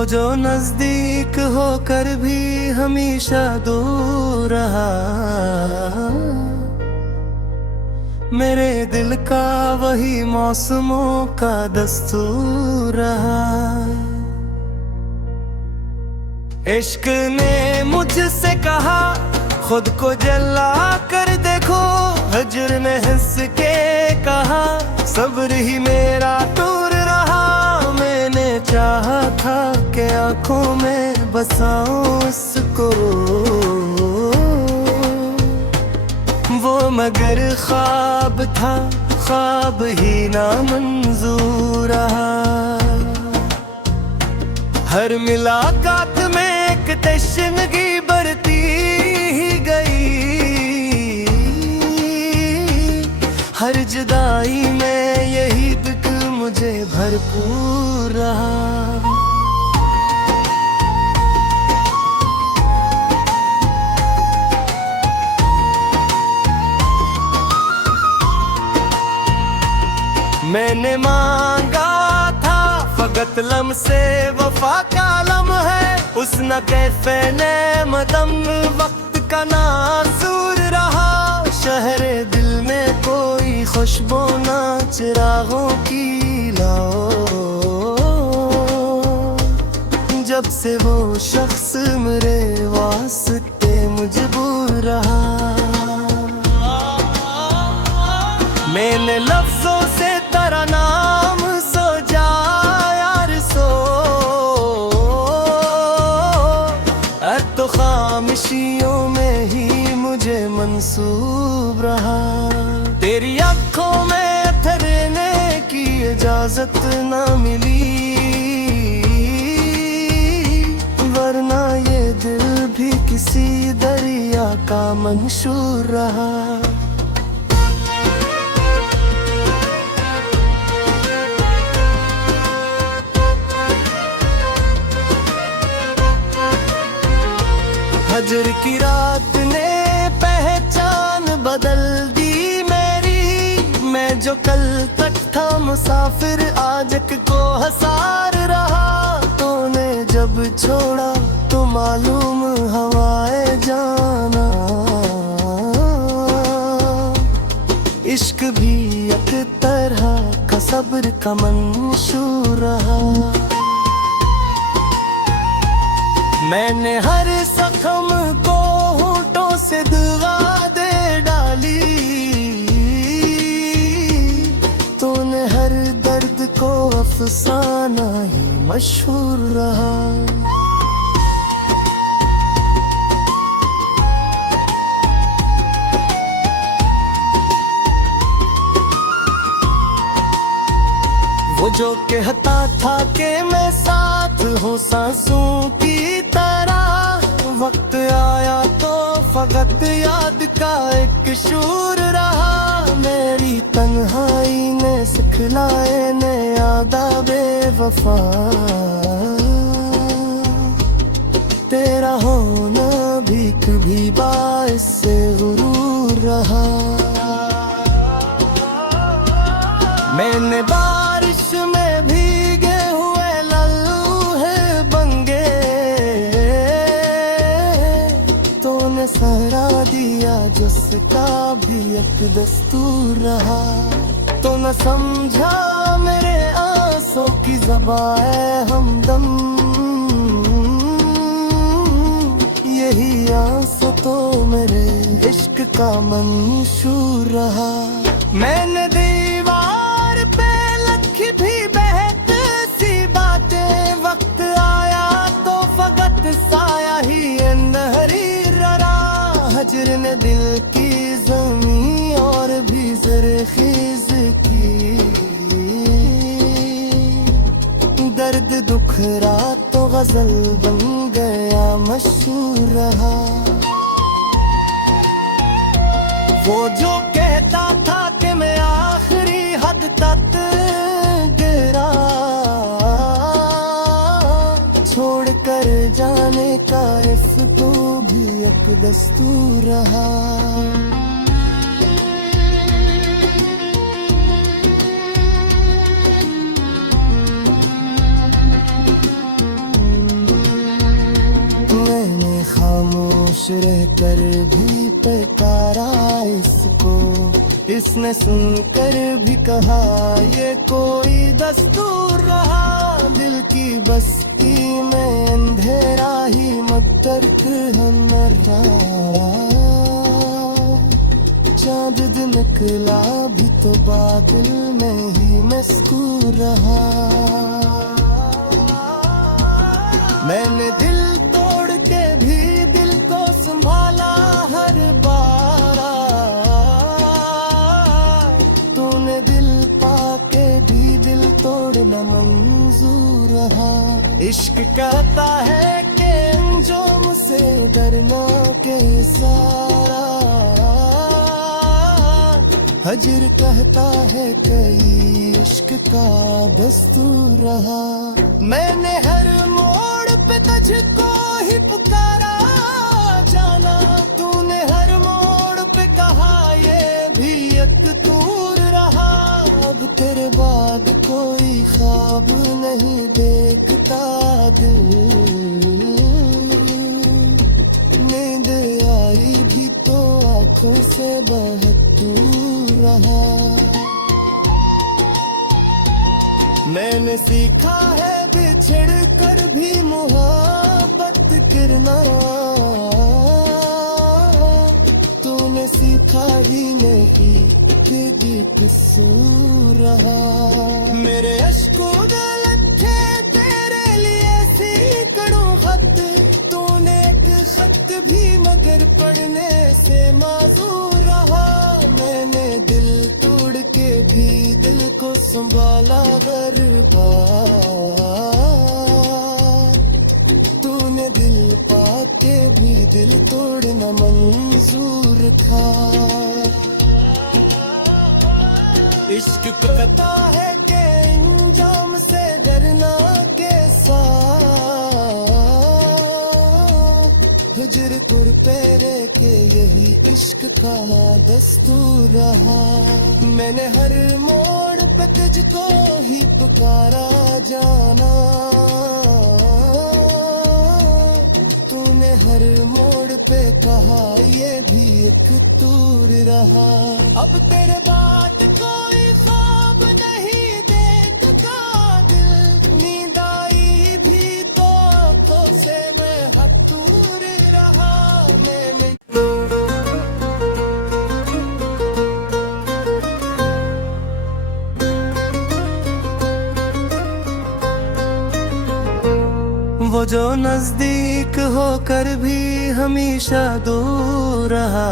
वो जो नजदीक होकर भी हमेशा दूर रहा, मेरे दिल का वही मौसमों का दस्तूर रहा। इश्क ने मुझसे कहा खुद को जला कर देखो, हजर ने हंस के कहा सब्र ही मेरा टूर रहा। मैंने चाहा था कि आंखों में बसाऊं उसको, वो मगर ख्वाब था, ख्वाब ही ना मंजूर रहा। हर मुलाकात में एक तशनगी बढ़ती ही गई, हर जुदाई में यही दुख मुझे भरपूर रहा। मैंने मांगा था फकत लम से वफा का लम है, उसने कैफे ने मदम वक्त का नासूर रहा। शहरे दिल में कोई खुशबू ना चिरागों की लाओ, जब से वो शख्स मेरे वास्ते मजबूर रहा। मैंने लफ्जों से तेरा नाम सोचा यार सो, अब तो खामोशियों में ही मुझे मंसूब रहा। तेरी आँखों में ठहरने की इजाजत ना मिली, वरना ये दिल भी किसी दरिया का मंशूर रहा। हजर की रात ने पहचान बदल दी मेरी, मैं जो कल तक था मुसाफिर आज को हसार रहा। तूने जब छोड़ा तो मालूम हवाए जाना, इश्क भी एक तरह का सब्र का मंशूर रहा। मैंने हर जख्म को होठों से दुआ दे डाली, तूने हर दर्द को अफसाना ही मशहूर रहा। वो जो कहता था कि मैं साथ हूँ सांसों की तरह, वक्त आया तो फकत याद का एक शूर रहा। मेरी तन्हाई ने सिखलाए ने आदाबे वफा, तेरा होना भी कभी बाइस से गुरूर रहा। मैंने बारिश में भीगे हुए लल्हे बंगे, तूने सहरा दिया जिसका भी एक दस्तूर रहा। तो न समझा मेरे आंसू की ज़बाए हमदम, यही आंसू तो मेरे इश्क का मंशूर रहा। मैंने दीवार पे लिखी भी बहक सी बातें, वक्त आया तो फकत साया ही अंधेरी रहा। हजर ने दिल की ज़मीं और भी ज़रख़ीज़ की, दर्द दुख रात तो गजल बन गया मशहूर रहा। वो जो कहता था कि मैं आखिरी हद तक गिरा, छोड़ कर जाने का इफ़्क तो भी एक दस्तूर रहा। खामोश रहकर भी पुकारा इसको, इसने सुनकर भी कहा ये कोई दस्तूर रहा। दिल की बस्ती में अंधेरा ही मुद्दत हमारा, चाँद दिन निकला भी तो बादल में ही मस्कूर रहा। मैंने दिल तोड़ के भी दिल को संभाला हर बार, तूने दिल पाके भी दिल तोड़ना मंजूर रहा। इश्क कहता है कि जो मुझसे डरना के सारा, हजर कहता है कई इश्क का दस्तूर रहा। मैंने हर मोड़ पे तुझको ही पुकारा जाना, तूने हर मोड़ पे कहा ये भी एक तूर रहा। अब तेरे बाद कोई ख्वाब नहीं देखता दिल, नींद आई भी तो आँखों से बहुत दूर रहा। मैंने सीखा है बिछड़ कर भी मुहब्बत करना, तूने सीखा ही नहीं फिर कसूर रहा। मेरे अश्कों लखे तेरे लिए सैकड़ों खत, तूने एक खत भी मगर पढ़ने से माजूर रहा। मैंने दिल तोड़ के भी दिल को संभाला बर्बाद, तूने दिल पाके भी दिल तोड़ना मंजूर था। इश्क कहता है कि अंजाम से डरना के साथ, हिजर तुर पेरे के यही इश्क का दस्तूर रहा। मैंने हर मोड़ पे तुझको ही पुकारा जाना, तूने हर मोड़ पे कहा ये भी एक तूर रहा। अब तेरे बाद कोई ख्वाब नहीं देखता दिल, नींद आई भी तो आँखों से मैं हद दूर रहा। मैंने वो जो नजदीक होकर भी हमेशा दूर रहा,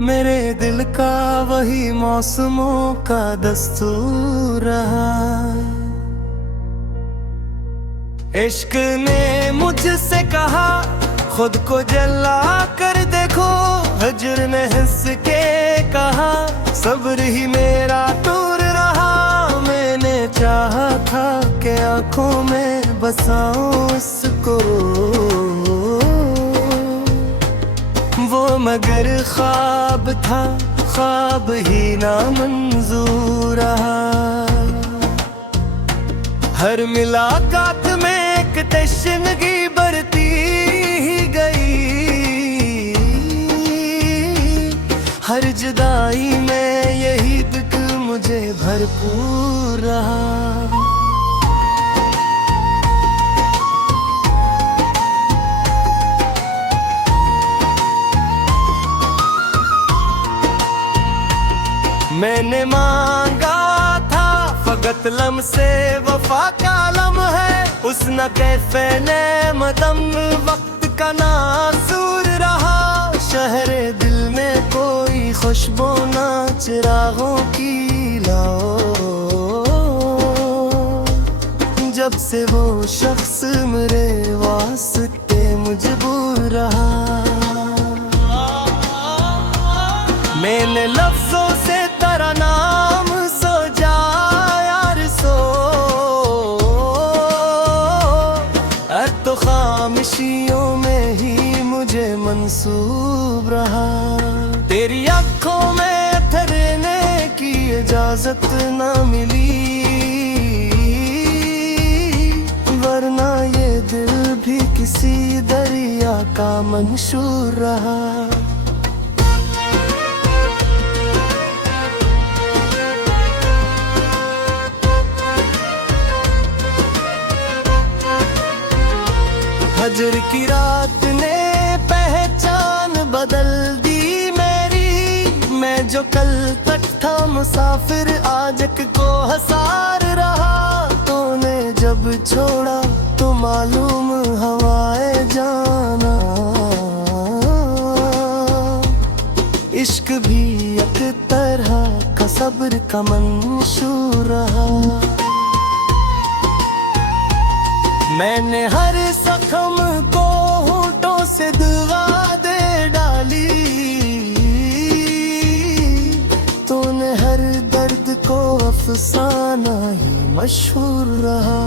मेरे दिल का वही मौसमों का दस्तूर रहा। इश्क ने मुझसे कहा खुद को जला कर देखो, हजर ने हंस के कहा सब्र ही मेरा टूर रहा। मैंने चाहा था कि आंखों में बसाऊं इसको, वो मगर ख्वाब था, ख्वाब ही ना मंजूर रहा। हर मुलाकात में एक तशनगी बढ़ती ही गई, हर जुदाई में यही दुख मुझे भरपूर रहा। मैंने मांगा था फकत लम से वफा का लम है, उसने कैफे ने मदम वक्त का नासूर रहा। शहरे दिल में कोई खुशबू ना चिरागों की लाओ, जब से वो शख्स मेरे वास्ते मजबूर रहा। मैंने लफ्जों से तेरा नाम सोचा यार सो, अब तो खामोशियों में ही मुझे मंसूब रहा। तेरी आँखों में ठहरने की इजाजत ना मिली, वरना ये दिल भी किसी दरिया का मंशूर रहा। हजर की रात ने पहचान बदल दी मेरी, मैं जो कल तक था मुसाफिर आज एक को हसार रहा। तूने जब छोड़ा तो मालूम हवाए जाना, इश्क भी एक तरह का सब्र का मंशूर रहा। मैंने हर जख्म को होठों से दुआ दे डाली, तूने हर दर्द को अफसाना ही मशहूर रहा।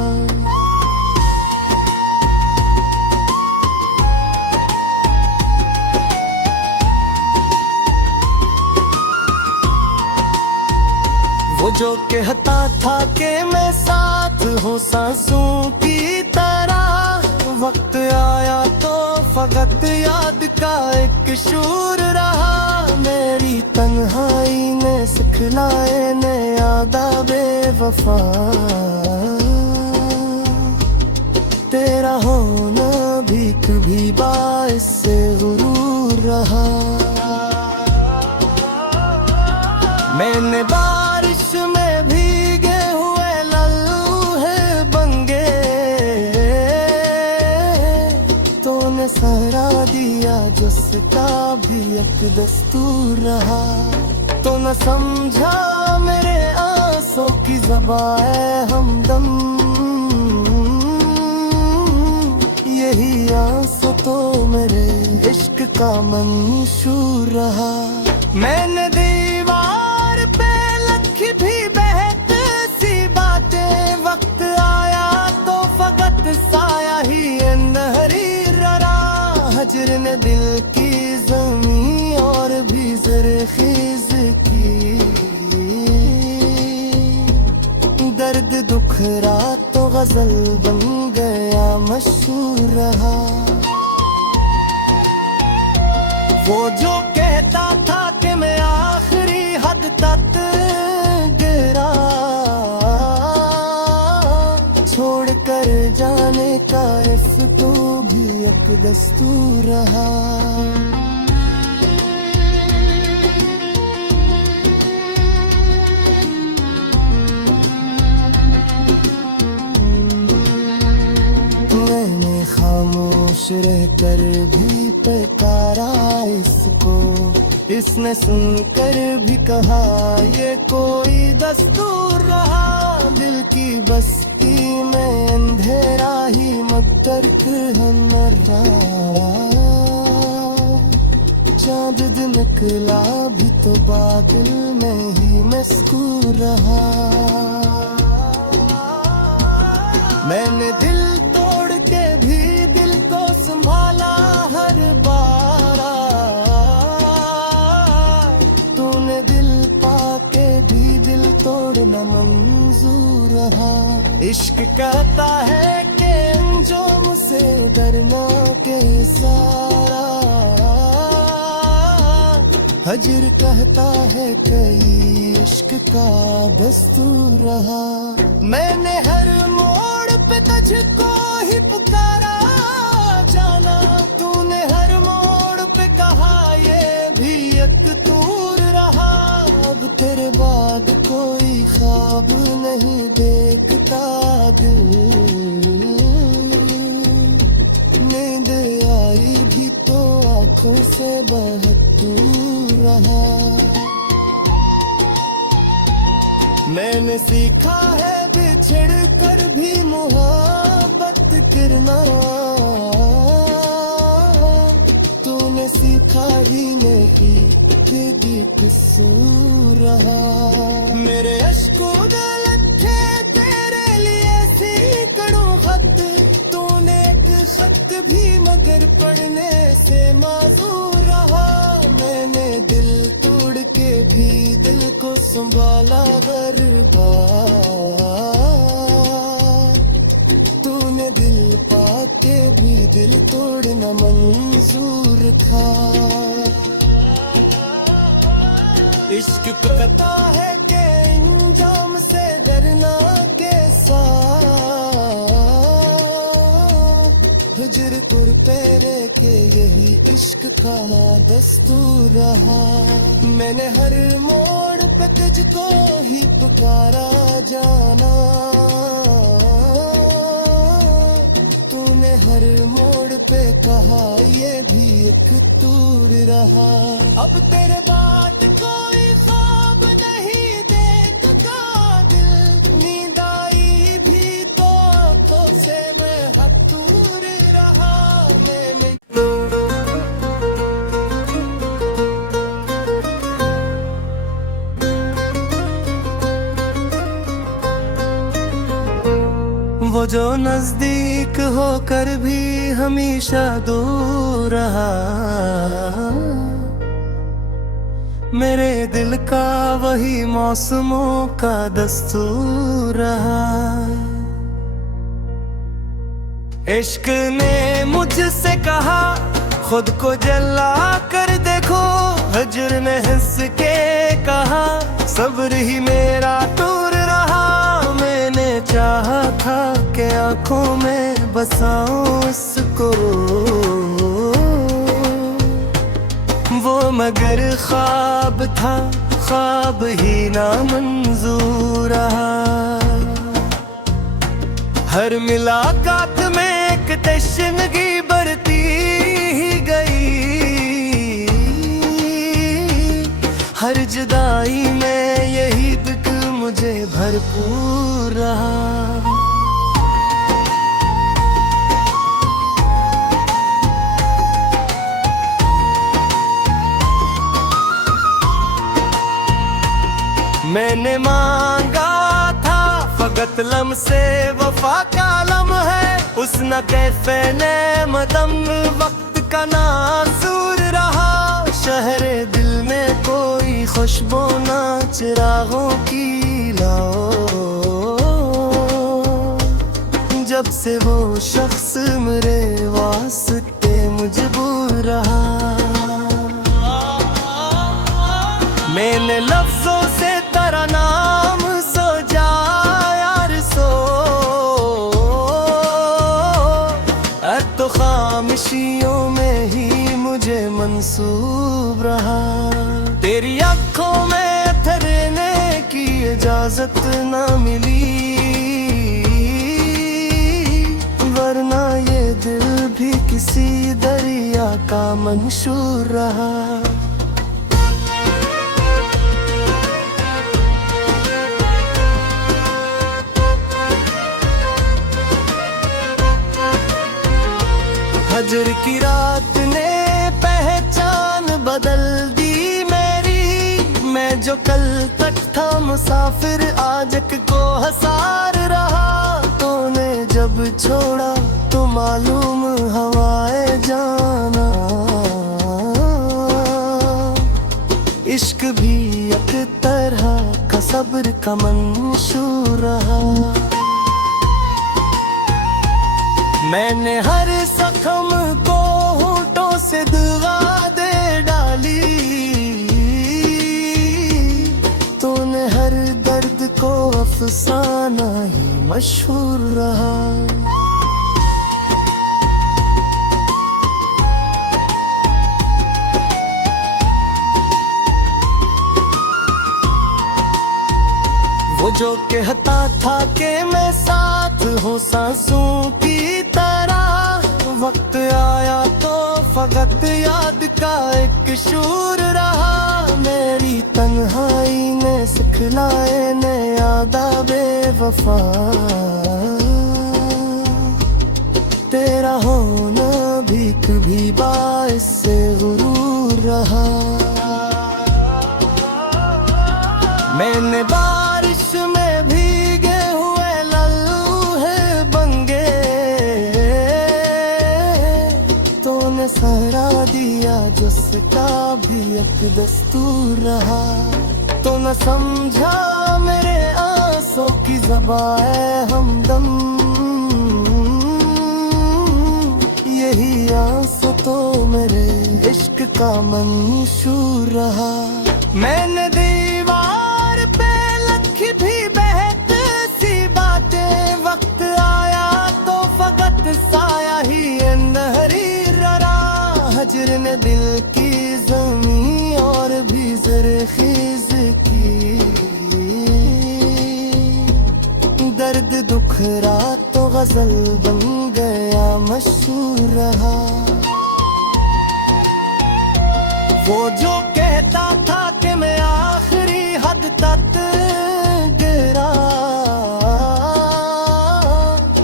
वो जो कहता था कि मैं साथ हूँ सांसों की तरह, वक्त आया तो फकत याद का एक शूर रहा। मेरी तन्हाई ने सिखलाए ने आदाबे वफा, तेरा होना भी कभी बाइस से गुरूर रहा। मैंने बारिश में भीगे हुए लम्हे बंगे, तूने सहरा दिया जिसका भी एक दस्तूर रहा। तो न समझा मेरे आंसू की ज़बान हमदम, यही आंसू तो मेरे इश्क का मंशूर रहा। मैंने दीवार पे लिखी भी बहत सी बातें, वक्त आया तो फकत साया ही अंधेरी रहा। हजर ने दिल की ज़मीं और भी ज़रख़ीज़ की, दर्द दुखरा तो गज़ल बन गया मशहूर रहा। वो जो कहता था कि मैं आखिरी हद तक गिरा, छोड़ कर जाने का इफ़्क तो भी एक दस्तूर रहा। मैंने खामोश रहकर भी पुकारा इसको, इसने सुनकर भी कहा ये कोई दस्तूर रहा। दिल की बस्ती में अंधेरा ही मकदर हमारा, चाँद निकला भी तो बादल में ही मस्कूर रहा। मैंने दिल तोड़ के भी दिल को संभाला हर बार, तूने दिल पाके भी दिल तोड़ना मंजूर रहा। इश्क कहता है कि जो मुझसे डरना के सारा, हजर कहता है कई इश्क का दस्तूर रहा। मैंने हर मोड़ पे तुझको ही पुकारा जाना, तूने हर मोड़ पे कहा ये भी एक तूर रहा। अब तेरे बाद कोई ख्वाब नहीं देखता दिल, नींद आई भी तो आँखों से बहुत दूर रहा। मैंने सीखा है बिछड़ कर भी मोहब्बत करना, तूने सीखा ही नहीं फिर भी कसूर रहा। मेरे अश्कों लखे तेरे लिए सैकड़ों खत, तूने एक खत भी मगर पढ़ने से माजूर रहा। मैंने दिल तोड़ के भी दिल को संभाला बर्बाद, तूने दिल पाके भी दिल तोड़ना मंजूर था। इश्क कहता है कि इंजाम से डरना कैसा, हिजरपुर पेरे के यही इश्क का दस्तूर रहा। मैंने हर मोड़ पे तुझको ही पुकारा जाना, तूने हर मोड़ पे कहा ये भी एक तूर रहा। अब तेरे बाट कोई ख्वाब नहीं देखता दिल, नींद आई भी तो आंखों से मैं हद दूर रहा। मैंने वो जो नजदीक होकर भी हमेशा दूर रहा, मेरे दिल का वही मौसमों का दस्तूर रहा। इश्क ने मुझसे कहा खुद को जला कर देखो, हजर ने हंस के कहा सब्र ही मेरा टूर रहा। मैंने चाहा था कि आंखों में बसाऊं इसको, वो मगर ख्वाब था, ख्वाब ही ना मंजूर रहा। हर मुलाकात में एक तशनगी बढ़ती ही गई, हर जुदाई में यही दुख मुझे भरपूर रहा। मैंने मांगा था फकत लम से वफा का लम है, उसने कैफे ने मदम वक्त का नासूर रहा। शहरे दिल में कोई खुशबू ना चिरागों की लाओ, जब से वो शख्स मेरे वास्ते मजबूर रहा। मैंने लफ्जों से तेरा नाम सोचा यार सो, अब तो खामोशियों में ही मुझे मंसूब रहा। तेरी आँखों में ठहरने की इजाजत ना मिली, वरना ये दिल भी किसी दरिया का मंशूर रहा। हजर की रात ने पहचान बदल दी मेरी, मैं जो कल तक था मुसाफिर आज को हसार रहा। तूने जब छोड़ा तो मालूम हवाए जाना, इश्क भी एक तरह का सब्र का मंशूर रहा। मैंने हर जख्म को होठों से दुआ दे डाली, तूने हर दर्द को अफसाना ही मशहूर रहा। वो जो कहता था कि मैं साथ हूँ सांसों की तरह, वक्त आया तो फकत याद का एक शूर रहा। मेरी तन्हाई ने सिखलाए ने आदाबे वफा, तेरा होना भी कभी बाइस से गुरूर रहा। मैंने बारिश में भीगे हुए लल्हे बंगे, तूने सहरा दिया जिसका भी एक दस्तूर रहा। तो न समझा मेरे आंसू की ज़बान हमदम, ये ही आंसू तो मेरे इश्क का मंशूर रहा। मैंने दीवार पे लिखी भी बहत सी बातें, वक्त आया तो फकत साया ही अंधेरी रहा। हजर ने दिल की जमीन और भी ज़रख़ीज़ की, दर्द दुख रात तो गजल बन गया मशहूर रहा। वो जो कहता था कि मैं आखिरी हद तक गिरा,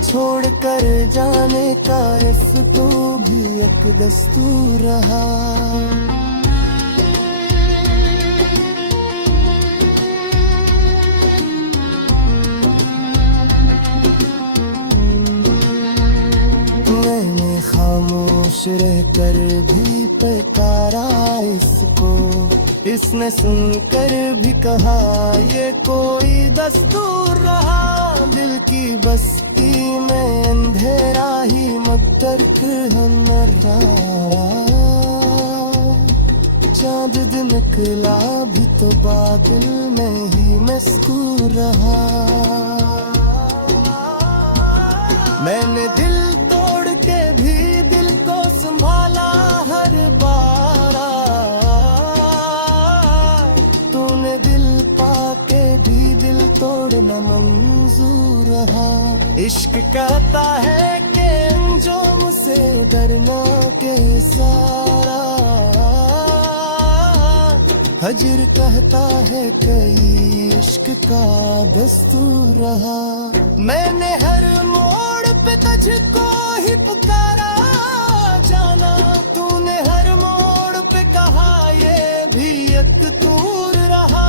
छोड़ कर जाने का इस तो भी एक दस्तूर रहा। खामोश रह कर भी पुकारा इसको, इसने सुनकर भी कहा ये कोई दस्तूर रहा। दिल की बस्ती में अंधेरा ही मकदर हमारा, चाँद दिन निकला भी तो बादल में ही मस्कूर रहा। मैंने दिल तोड़ के भी दिल को संभाला हर बार, तूने दिल पाके भी दिल तोड़ना मंजूर रहा। इश्क कहता है कि जो मुझसे डरना के सारा, हजर कहता है कई इश्क का दस्तूर रहा। मैंने हर मोड़ पे तुझको ही पुकारा जाना, तूने हर मोड़ पे कहा ये भी एक तूर रहा।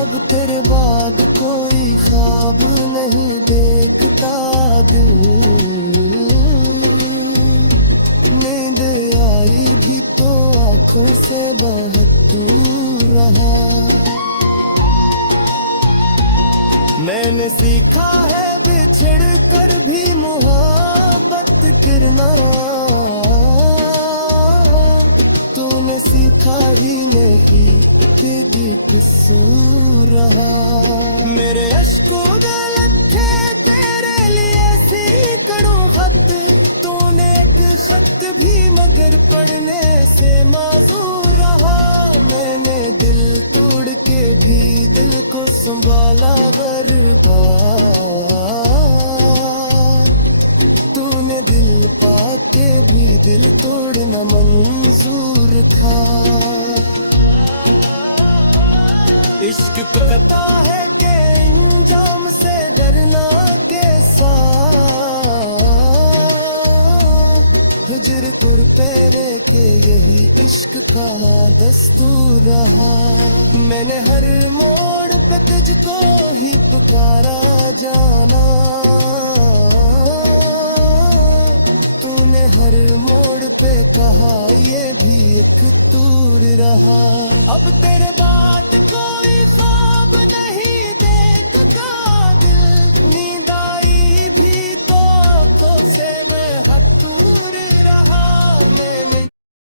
अब तेरे बाद कोई ख्वाब नहीं देखता दिल, नींद आई भी तो आंखों से बहुत दूर रहा। मैंने सीखा है बिछड़ कर भी मुहब्बत करना, तूने सीखा ही नहीं तेरी कसूर रहा। मेरे अश्कों थे तेरे लिए सैकड़ों खत, तूने एक खत भी मगर पढ़ने से माजूर रहा। मैंने दिल तोड़ के भी दिल को संभाला बर्बाद, तूने दिल पाके भी दिल तोड़ना मंजूर था। इश्क कहता है कि अंजाम से डरना के साथ, हिजर तुर पेरे के यही इश्क का दस्तूर रहा। मैंने हर मोड़ पे तुझको ही पुकारा जाना, तूने हर मोड़ पे कहा ये भी एक तूर रहा। अब तेरे बात कोई